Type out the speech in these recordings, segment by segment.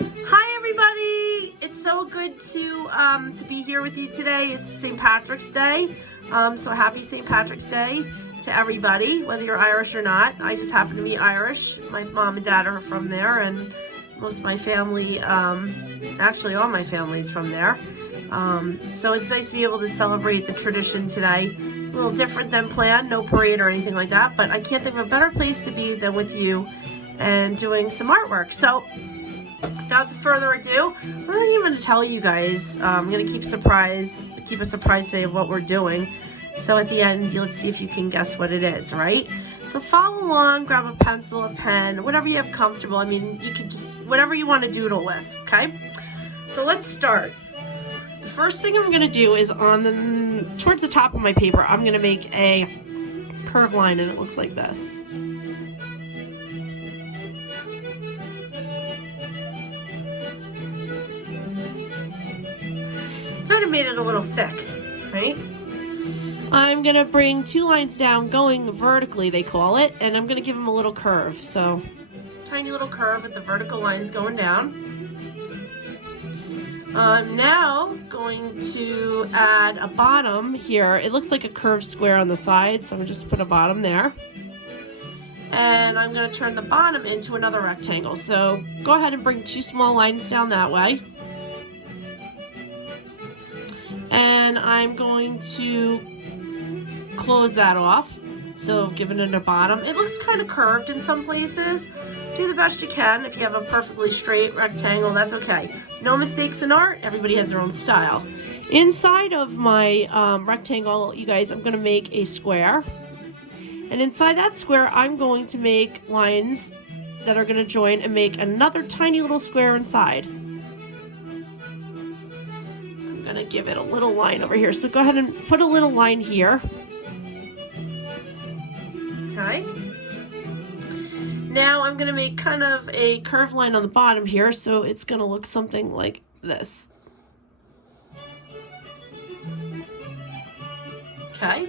Hi everybody! It's so good to be here with you today. It's St. Patrick's Day, so happy St. Patrick's Day to everybody, whether you're Irish or not. I just happen to be Irish. My mom and dad are from there, and most of my family, actually all my family's from there. So it's nice to be able to celebrate the tradition today. A little different than planned, no parade or anything like that, but I can't think of a better place to be than with you and doing some artwork. So without further ado, I'm not even going to tell you guys. I'm going to keep a surprise today of what we're doing. So at the end, let's see if you can guess what it is, right? So follow along, grab a pencil, a pen, whatever you have comfortable. I mean, you can just, whatever you want to doodle with, okay? So let's start. The first thing I'm going to do is towards the top of my paper, I'm going to make a curved line, and it looks like this. Kind of made it a little thick, right? I'm gonna bring two lines down going vertically, they call it, and I'm gonna give them a little curve. So tiny little curve with the vertical lines going down. I'm now going to add a bottom here. It looks like a curved square on the side, so I'm gonna just put a bottom there. And I'm gonna turn the bottom into another rectangle. So go ahead and bring two small lines down that way. And I'm going to close that off, so giving it a bottom. It looks kind of curved in some places. Do the best you can. If you have a perfectly straight rectangle, that's okay. No mistakes in art. Everybody has their own style. Inside of my rectangle, you guys, I'm going to make a square. And inside that square, I'm going to make lines that are going to join and make another tiny little square inside. I'm going to give it a little line over here. So go ahead and put a little line here. Okay. Now I'm going to make kind of a curved line on the bottom here, so it's going to look something like this. Okay.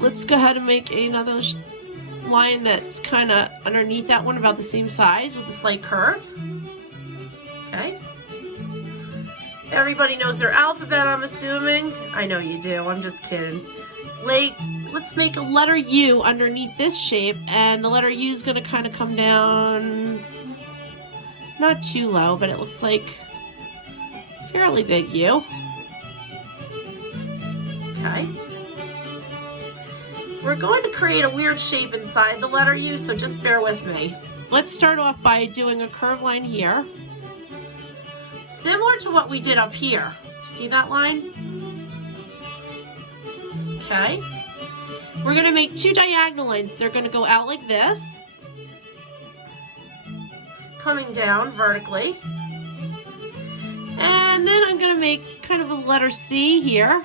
Let's go ahead and make another line that's kind of underneath that one, about the same size with a slight curve. Okay. Everybody knows their alphabet, I'm assuming. I know you do. I'm just kidding. Let's make a letter U underneath this shape, and the letter U is going to kind of come down, not too low, but it looks like a fairly big U. Okay. We're going to create a weird shape inside the letter U, so just bear with me. Let's start off by doing a curved line here, similar to what we did up here. See that line? Okay. We're going to make two diagonal lines. They're going to go out like this, coming down vertically. And then I'm going to make kind of a letter C here,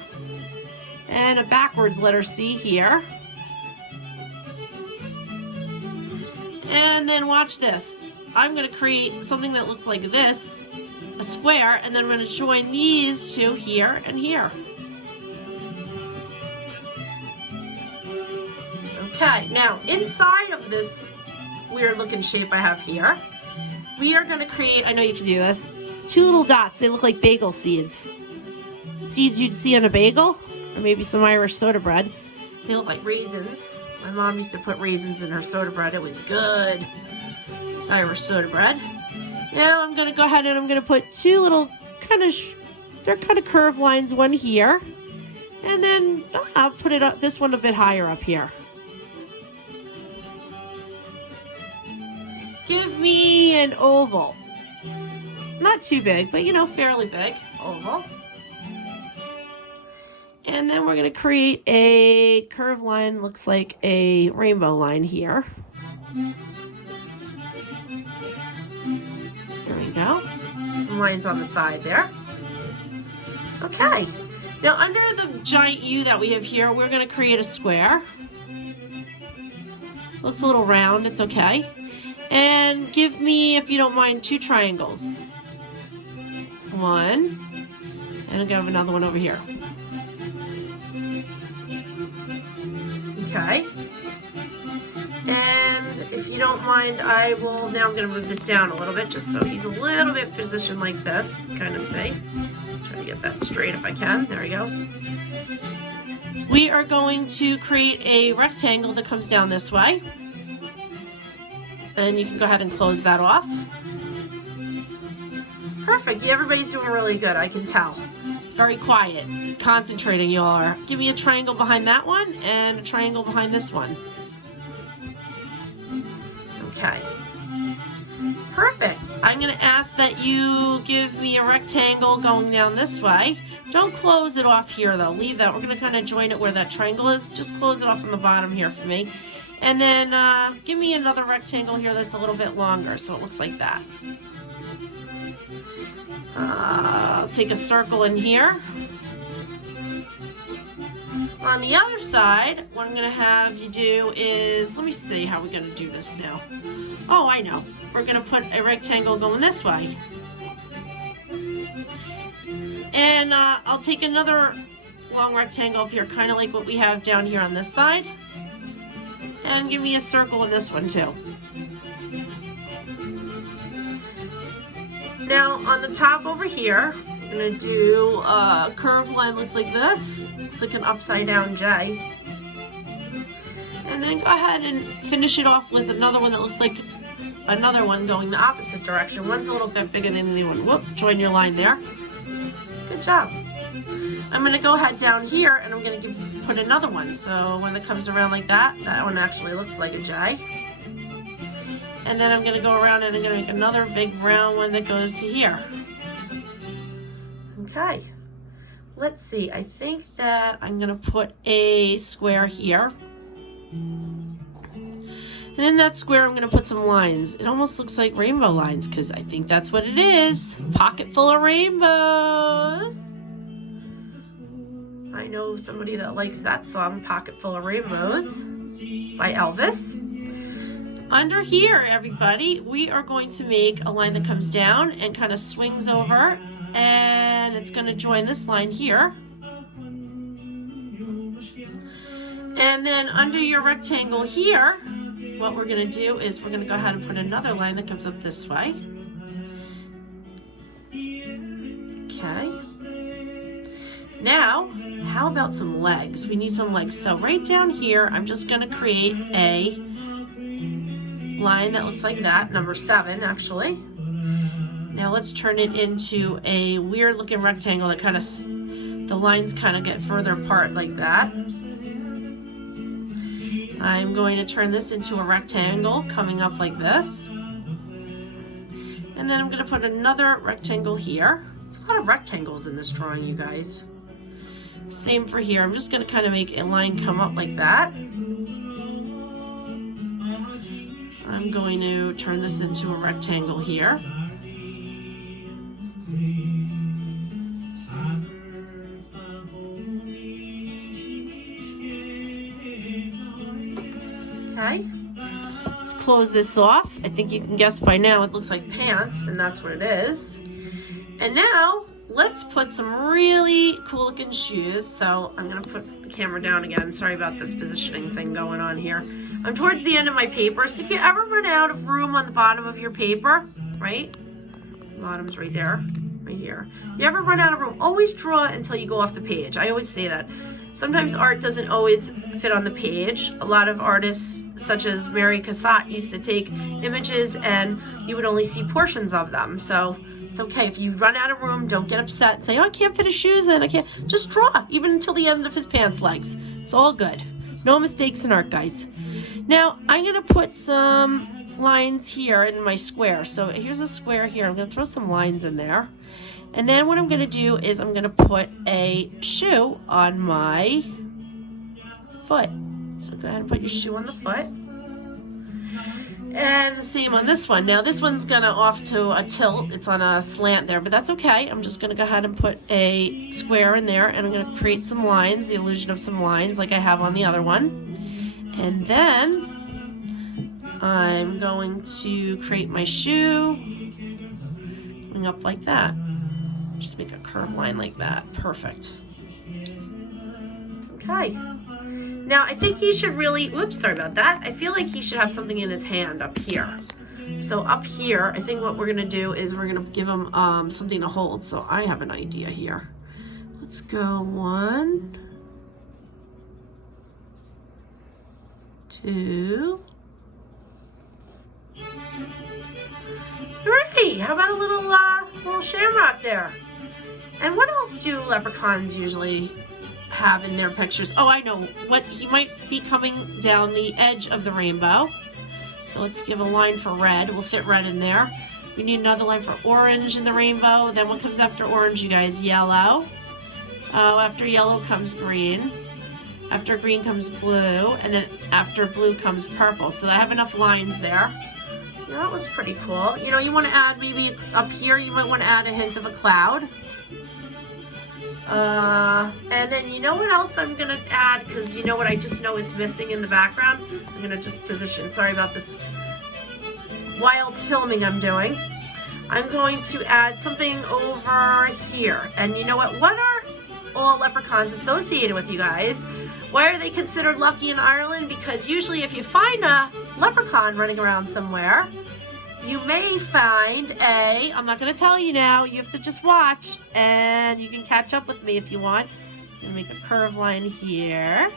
and a backwards letter C here. And then watch this. I'm going to create something that looks like this, a square, and then I'm going to join these two here and here. Okay, now inside of this weird looking shape I have here, we are going to create, I know you can do this, two little dots. They look like bagel seeds. Seeds you'd see on a bagel, or maybe some Irish soda bread. They look like raisins. My mom used to put raisins in her soda bread. It was good. It's Irish soda bread. Now I'm going to go ahead and I'm going to put two little they're kind of curved lines, one here, and then I'll put it up, this one a bit higher up here. Give me an oval. Not too big, but you know, fairly big oval. And then we're going to create a curved line, looks like a rainbow line here. There we go. Some lines on the side there. Okay. Now under the giant U that we have here, we're going to create a square. Looks a little round, it's okay. And give me, if you don't mind, two triangles. One, and I'm going to have another one over here. Okay. And if you you don't mind, now I'm going to move this down a little bit just so he's a little bit positioned like this. Kind of see. Try to get that straight if I can. There he goes. We are going to create a rectangle that comes down this way. And you can go ahead and close that off. Perfect. Everybody's doing really good, I can tell. It's very quiet. Concentrating, you all are. Give me a triangle behind that one and a triangle behind this one. Okay. Perfect. I'm going to ask that you give me a rectangle going down this way. Don't close it off here though. Leave that. We're going to kind of join it where that triangle is. Just close it off on the bottom here for me. And then give me another rectangle here that's a little bit longer so it looks like that. I'll take a circle in here. On the other side, what I'm going to have you do is, let me see how we're going to do this now. Oh, I know. We're going to put a rectangle going this way. And I'll take another long rectangle up here, kind of like what we have down here on this side. And give me a circle in this one too. Now on the top over here, I'm going to do a curved line looks like this. Looks like an upside down J. And then go ahead and finish it off with another one that looks like another one going the opposite direction. One's a little bit bigger than the other one. Whoop, join your line there. Good job. I'm going to go ahead down here and I'm going to put another one. So when it comes around like that, that one actually looks like a J. And then I'm going to go around and I'm going to make another big round one that goes to here. Okay. Let's see. I think that I'm going to put a square here. And in that square, I'm going to put some lines. It almost looks like rainbow lines because I think that's what it is. Pocket full of rainbows. I know somebody that likes that song, Pocket Full of Rainbows, by Elvis. Under here, everybody, we are going to make a line that comes down and kind of swings over, and it's going to join this line here. And then under your rectangle here, what we're going to do is we're going to go ahead and put another line that comes up this way. Okay. Now, how about some legs? We need some legs. So right down here, I'm just going to create a line that looks like that, number 7 actually. Now let's turn it into a weird looking rectangle that kind of, the lines kind of get further apart like that. I'm going to turn this into a rectangle coming up like this. And then I'm going to put another rectangle here. There's a lot of rectangles in this drawing, you guys. Same for here. I'm just going to kind of make a line come up like that. I'm going to turn this into a rectangle here. Okay. Let's close this off. I think you can guess by now it looks like pants, and that's what it is. And now let's put some really cool looking shoes. So I'm going to put the camera down again. Sorry about this positioning thing going on here. I'm towards the end of my paper. So if you ever run out of room on the bottom of your paper, right? The bottom's right there, right here. If you ever run out of room, always draw until you go off the page. I always say that. Sometimes art doesn't always fit on the page. A lot of artists, such as Mary Cassatt, used to take images and you would only see portions of them. So it's okay. If you run out of room, don't get upset and say, oh, I can't fit his shoes in. I can't. Just draw, even until the end of his pants legs. It's all good. No mistakes in art, guys. Now, I'm going to put some lines here in my square. So here's a square here. I'm going to throw some lines in there. And then what I'm going to do is I'm going to put a shoe on my foot. So go ahead and put your shoe on the foot. And the same on this one. Now this one's going to off to a tilt. It's on a slant there, but that's okay. I'm just going to go ahead and put a square in there, and I'm going to create some lines, the illusion of some lines like I have on the other one. And then I'm going to create my shoe going up like that. Just make a curved line like that. Perfect. Okay. Now, I think he should really, whoops, sorry about that. I feel like he should have something in his hand up here. So up here, I think what we're gonna do is we're gonna give him something to hold. So I have an idea here. Let's go 1, 2, 3. How about a little shamrock there? And what else do leprechauns usually have in their pictures? Oh, I know. What, he might be coming down the edge of the rainbow. So let's give a line for red. We'll fit red in there. We need another line for orange in the rainbow. Then what comes after orange, you guys? Yellow. After yellow comes green. After green comes blue. And then after blue comes purple. So I have enough lines there. Yeah, that was pretty cool. You know, you want to add maybe up here, you might want to add a hint of a cloud. And then you know what else I'm going to add? Because you know what I just know it's missing in the background? I'm going to just position. Sorry about this wild filming I'm doing. I'm going to add something over here. And you know what? What are all leprechauns associated with, you guys? Why are they considered lucky in Ireland? Because usually if you find a leprechaun running around somewhere, you may find I'm not going to tell you now, you have to just watch, and you can catch up with me if you want. I'm going to make a curved line here.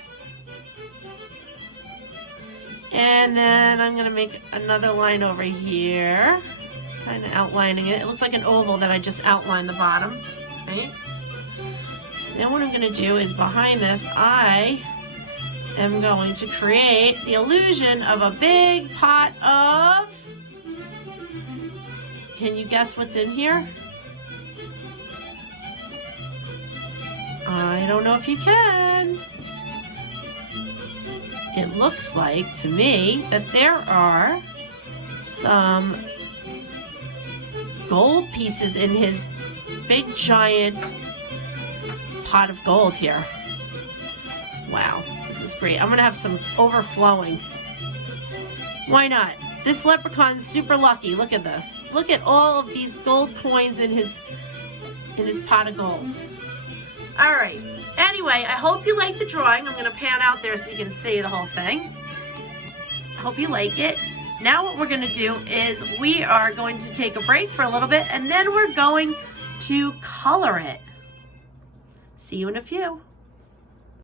And then I'm going to make another line over here, kind of outlining it. It looks like an oval that I just outlined the bottom, right? Then what I'm going to do is behind this, I am going to create the illusion of a big pot of... Can you guess what's in here? I don't know if you can. It looks like to me that there are some gold pieces in his big giant pot of gold here. Wow, this is great. I'm gonna have some overflowing. Why not? This leprechaun's super lucky. Look at this. Look at all of these gold coins in his pot of gold. All right. Anyway, I hope you like the drawing. I'm going to pan out there so you can see the whole thing. I hope you like it. Now what we're going to do is we are going to take a break for a little bit, and then we're going to color it. See you in a few.